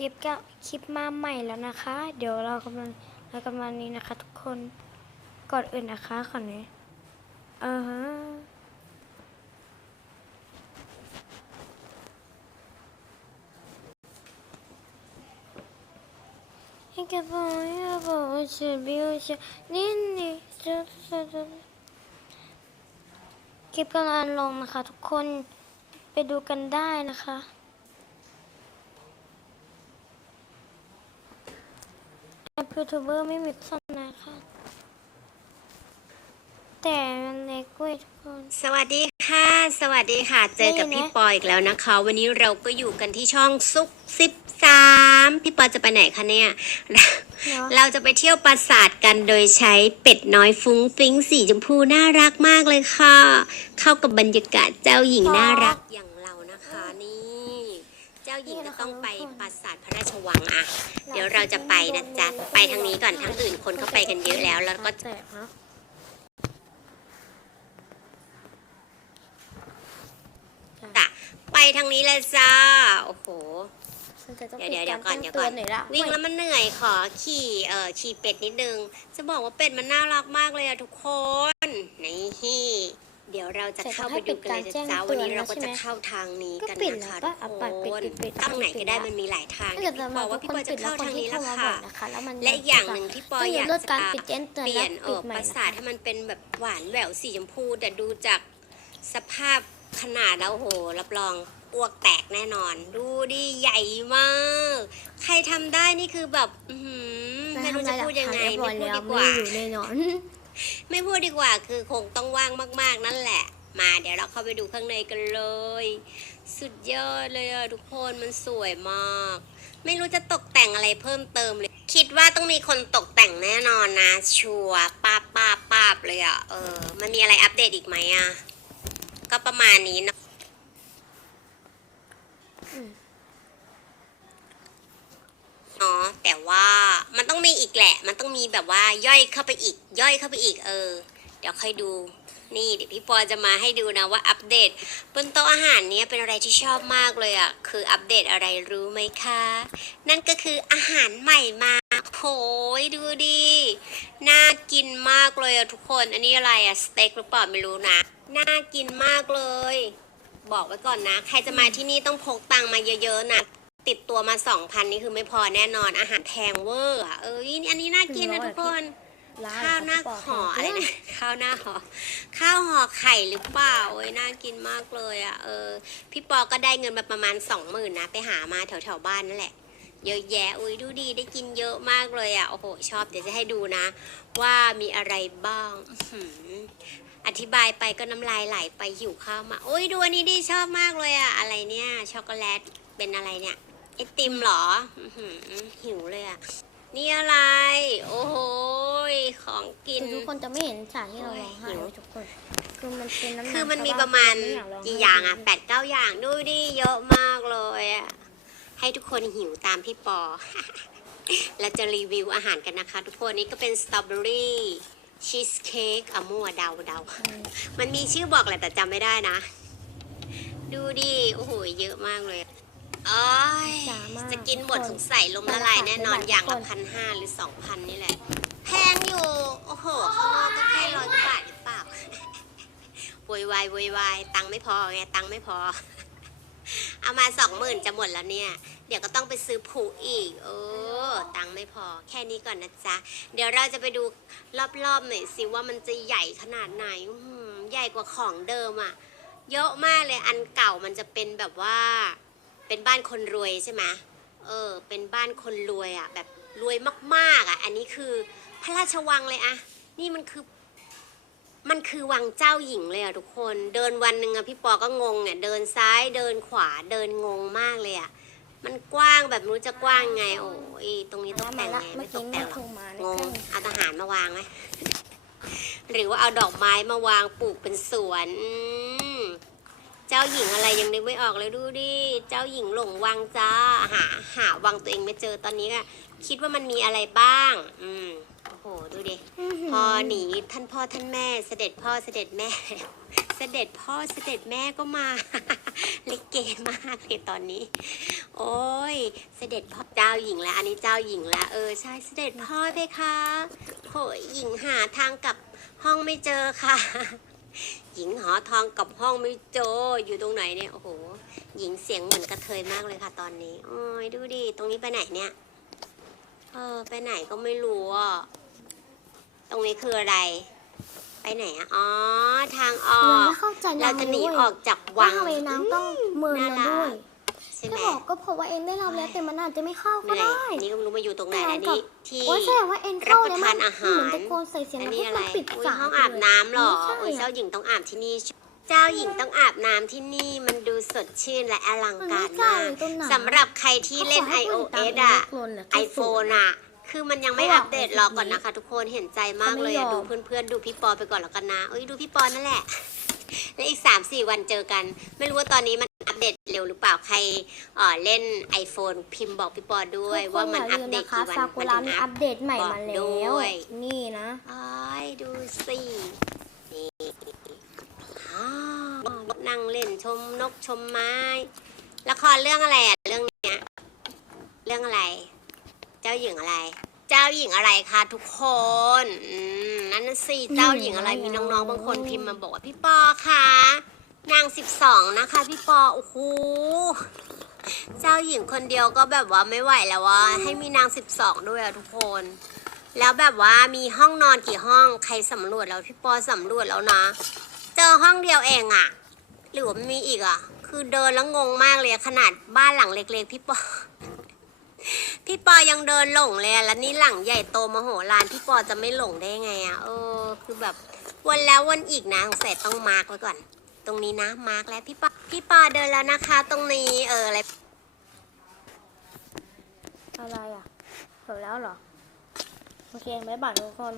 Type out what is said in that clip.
ลิปก็คลิปมาใหม่แล้วนะคะ เดี๋ยวเรากำลังเรากำลังนี้นะคะ ทุกคนก่อนอื่นนะคะขอนี้อ่าฮะให้แกบอกให้แกบอกว่าเชื่อบิวเชื่อนี่นี่ชื่อชื่อคลิปกำลังลงนะคะ ทุกคนไปดูกันได้นะคะ แอป ยูทูบเบอร์ไม่มีโฆษณาค่ะ แต่มันเล็กเว้ยทุกคน สวัสดีค่ะ สวัสดีค่ะ เจอกับนี่นะ พี่ปออีกแล้วนะคะ วันนี้เราก็อยู่กันที่ช่องซุกสิบสามพี่ปอจะไปไหนคะเนี่ย เนาะเราจะไปเที่ยวปราสาทกันโดยใช้เป็ดน้อยฟุ้งฟิ้งสีชมพูน่ารักมากเลยค่ะ เข้ากับบรรยากาศเจ้าหญิงน่ารักอย่างเรานะคะนี่ เจ้าหญิงก็ต้องไปปราสาทพระราชวังอะเดี๋ยวเราจะไปนะจ๊ะ ไปทางนี้ก่อนทั้งอื่นคนเข้าไปกันเยอะแล้ว แล้วก็แจกเนาะจะไปทางนี้เลยจ้า โอ้โหฉันจะต้องเดี๋ยวเดี๋ยวปิเดี๋ยวการก่อนแต่เดี๋ยวก่อนงตัวหน่อยละวิ่งแล้วมันเหนื่อยขอขี่เอ่อขี่เป็ดนิดนึง จะบอกว่าเป็ดมันน่ารักมากเลยอะทุกคน นี่ เดี๋ยวเราจะเข้าไปดูกันเลยนะจ้าวันนี้เราก็จะเข้าทางนี้ก็กันปิดนะแล้วคะก็ทุกเอาปัดปิดคนปิดปิดตั้งไหนก็ได้มันมีหลายทางถ้าเกิดจะบมาอกว่าพี่ปอจะเข้าทางนี้แล้วคนที่ค่ะเข้ามาบ่อยนะคะแล้วมันและอีกอย่างหนึ่งที่ปอก็อยากเลิกจะการปิดแจ้งเตือนเปลี่ยนและเอปิอดใหม่ปรานะสาทคะให้มันเป็นแบบหวานแหววสีชมพูแต่ดูจากสภาพขนาดแล้วโอ้โหรับรองอ้วกแตกแน่นอน ดูดิใหญ่มาก ใครทำได้นี่คือแบบอื้อหือไม่รู้จะพูดยังไงไม่พูดดีกว่า ไม่พูดดีกว่าคือคงต้องว่างมาก ๆ นั่นแหละ มาเดี๋ยวเราเข้าไปดูข้างในกันเลย สุดยอดเลยอะทุกคนมันสวยมาก ไม่รู้จะตกแต่งอะไรเพิ่มเติมเลย คิดว่าต้องมีคนตกแต่งแน่นอนนะ ชัวป้าป้าป้าบเลยอะเออ มันมีอะไรอัปเดตอีกไหมอะก็ประมาณนี้นะ อืม เนาะแต่ว่ามัน ต้องมีอีกแหละ มันต้องมีแบบว่าย่อยเข้าไปอีก ย่อยเข้าไปอีกเออ เดี๋ยวค่อยดู นี่เดี๋ยวพี่ปอจะมาให้ดูนะว่าอัปเดตบนโต๊ะอาหารเนี้ยเป็นอะไรที่ชอบมากเลยอะ่ะ คืออัปเดตอะไรรู้ไหมคะ นั่นก็คืออาหารใหม่มาโหยดูดิน่ากินมากเลยอะทุกคน อันนี้อะไรอะสเต็กหรือเปล่าไม่รู้นะ น่ากินมากเลย บอกไว้ก่อนนะ ใครจะมาที่นี่ต้องพกตังค์มาเยอะๆนะ ติดตัวมาสองพันนี่คือไม่พอแน่นอนอาหารแพงเวอร์อะเอ้ยอันนี้น่ากินนะทุกคนข้าวหน้าห่ออะไรนะข้าวหน้าห่อข้าวห่อไข่หรือเปล่าโอ้ยน่ากินมากเลยอะเออพี่ปอก็ได้เงินมาประมาณสองหมื่นนะไปหามาแถวแถวๆบ้านนั่นแหละเยอะแยะอุ้ยดูดีได้กินเยอะมากเลยอะโอ้โหชอบเดี๋ยวจะให้ดูนะ ว่ามีอะไรบ้างอื้อหืออธิบายไปก็น้ำลายไหลไปหิวข้าวมาโอ้ยดูอันนี้ดิชอบมากเลยอะอะไรเนี่ยช็อกโกแลตเป็นอะไรเนี่ย ไอติมเหรออื้อหือหิวเลยอะ นี่อะไร โอ้โหยของกินคือทุกคนจะไม่เห็นฉากที่เราร้องไห้เลยทุกคน คือมันเป็นน้ำหนักคือมันมีแต่ปว่ระมาณไอยร้กี่อย่างอะแปดเก้าอย่างดูดิเยอะมากเลยอะ ให้ทุกคนหิวตามพี่ปอ เราจะรีวิวอาหารกันนะคะ ทุกคนนี่ก็เป็นสตรอเบอรี่ชีสเค้กอะมั่วเดาเดาอืมมันมีชื่อบอกแหละแต่จำไม่ได้นะ ดูดิ โอ้โห เยอะมากเลย โอ้ยจ๋ามากจะกินหมดสงสัยลมละลายแน่นอนอย่างละพันห้าหรือสองพันนี่แหละ แพงอยู่ โอ้โหข้างนอกก็แค่ร้อยกว่าบาทหรือเปล่าโวยวายโวยวายตังค์ไม่พอไงตังค์ไม่พอ เอามาสองหมื่นจะหมดแล้วเนี่ย เดี๋ยวก็ต้องไปซื้อผูอีกเออตังค์ไม่พอ แค่นี้ก่อนนะจ๊ะ เดี๋ยวเราจะไปดูรอบๆหน่อยสิว่ามันจะใหญ่ขนาดไหนอื้อหือใหญ่กว่าของเดิมอะ่ะ เยอะมากเลยอันเก่ามันจะเป็นแบบว่า เป็นบ้านคนรวยใช่ไหมเออ เป็นบ้านคนรวยอะ่ะ แบบรวยมากๆอะ่ะ อันนี้คือพระราชวังเลยอะนี่มันคือ มันคือวังเจ้าหญิงเลยอะทุกคน เดินวันหนึ่งอะพี่ปอก็งงเนี่ย เดินซ้ายเดินขวาเดินงงมากเลยอะมันกว้างแบบไม่รู้จะกว้างไง โอ้ยตรงนี้ตกแต่งละไงเมื่ไม่อตกี้กแม่แต่งหรโทรอกมาในงเคงรื่องเอาทหารมาวางไหมหรือว่าเอาดอกไม้มาวางปลูกเป็นสวนอืม เจ้าหญิงอะไรยังนึกไม่ออกเลยดูดิ เจ้าหญิงหลงวังจ้า หาหาวังตัวเองไม่เจอตอนนี้ก็คิดว่ามันมีอะไรบ้าง อืมโอ้โหดูดิพอหนีท่านพ่อท่านแม่ เสด็จพ่อเสด็จแม่เเสด็จพ่อเสด็จแม่ก็มาลิเกมากเลยตอนนี้ โอ้ย เสด็จพ่อเจ้าหญิงแล้ว อันนี้เจ้าหญิงแล้ว เออใช่เสด็จพ่อเพคะโหยหญิงหาทางกลับห้องไม่เจอค่ะ หญิงหาทางกลับห้องไม่เจออยู่ตรงไหนเนี่ย โอ้โห หญิงเสียงเหมือนกระเทยมากเลยค่ะตอนนี้โอ้ยดูดิ ตรงนี้ไปไหนเนี่ย เออ ไปไหนก็ไม่รู้อะ ตรงนี้คืออะไร ไปไหนอะ อ๋อ ทางออยังกไม่เข้าใจเราจะหนีออกจากว่าวังทำไมน้ำต้องเมินมาด้วย ใช่ไหมก็บอกก็เพราะว่าเอ็นได้รับแล้วแต่มันอาจจะไม่เข้าเหก็นื่อยได้อันนี้ก็ไม่รู้มาอยู่ตรงไหนแต่อันกับนี้ที่โอ้ยแสดงว่าเอ็นเข้าแล้วรับประทานอาหารเหมือนตะโกนใส่เสียงอันแล้วนี้ก็อะไรต้องปิดอุ๊ยฝาห้องอาบน้ำเหรอไม่โอ้ยใช่เจ้าอะหญิงต้องอาบที่นี่เจ้าหญิงต้องอาบน้ำที่นี่มันดูสดชื่นและอลังมันกาไม่รกล้ามากเลยต้นหนามสำหรับใครที่เล่นขาขอให้ผู้ติดตาม iOS อะเอ็นเล็กลนเหลือไอแค่โฟศูนย์อะ คือมันยังไม่เขาบอัอกปเดตในรอคลิปก่อนนะคะ ทุกคนเห็นใจมากเลยเขาไม่ยอะอมดูเพื่อนๆ ดูพี่ปอไปก่อนแล้วกันนะ เอ้ยดูพี่ปอนั่นแหละ แล้วอีกสามสี่วันเจอกัน ไม่รู้ว่าตอนนี้มันอัปเด ตเร็วหรือเปล่าใครเอ่อเล่น iPhone พิมพ์บอกพี่ปอด้วย ว่ามันอัปเดตกี่วันซากุมันระถึงมีอัอัปปเดตใหม่มาบอกแล้ด้ววยนี่นะ อ้ายดูสินี่อ้าวนั่งเล่นชมนกชมไม้ละครเรื่องอะไรอะเรื่องเนี้ยเรื่องอะไร เจ้าหญิงอะไร เจ้าหญิงอะไรคะทุกคนอืมนั่นน่ะสิเจ้าหญิงอะไรมีน้องๆบางคนพิมพ์มาบอกว่าพี่ปอคะ นางสิบสองนะคะพี่ปอ โอ้โห เจ้าหญิงคนเดียวก็แบบว่าไม่ไหวแล้วว่า ให้มีนางสิบสองด้วยอะทุกคน แล้วแบบว่ามีห้องนอนกี่ห้อง ใครสำรวจแล้วพี่ปอสำรวจแล้วนะ เจอห้องเดียวเองอะหรือว่ามีอีกอะคือเดินแล้วงงมากเลยขนาดบ้านหลังเล็กๆ พี่ปอ พี่ปอยังเดินหลงเลยแล้วนี่หลังใหญ่โตมโหฬารพี่ปอจะไม่หลงได้ไงอะเออ คือแบบวนแล้ววนอีกนะสงสัยต้องมาร์กไว้ก่อน ตรงนี้นะ มาร์กและพี่ปอพี่ปอเดินแล้วนะคะ ตรงนี้ เอออะไรอะไรอะจบแล้วเหรอ โอเค บ๊ายบายทุกคน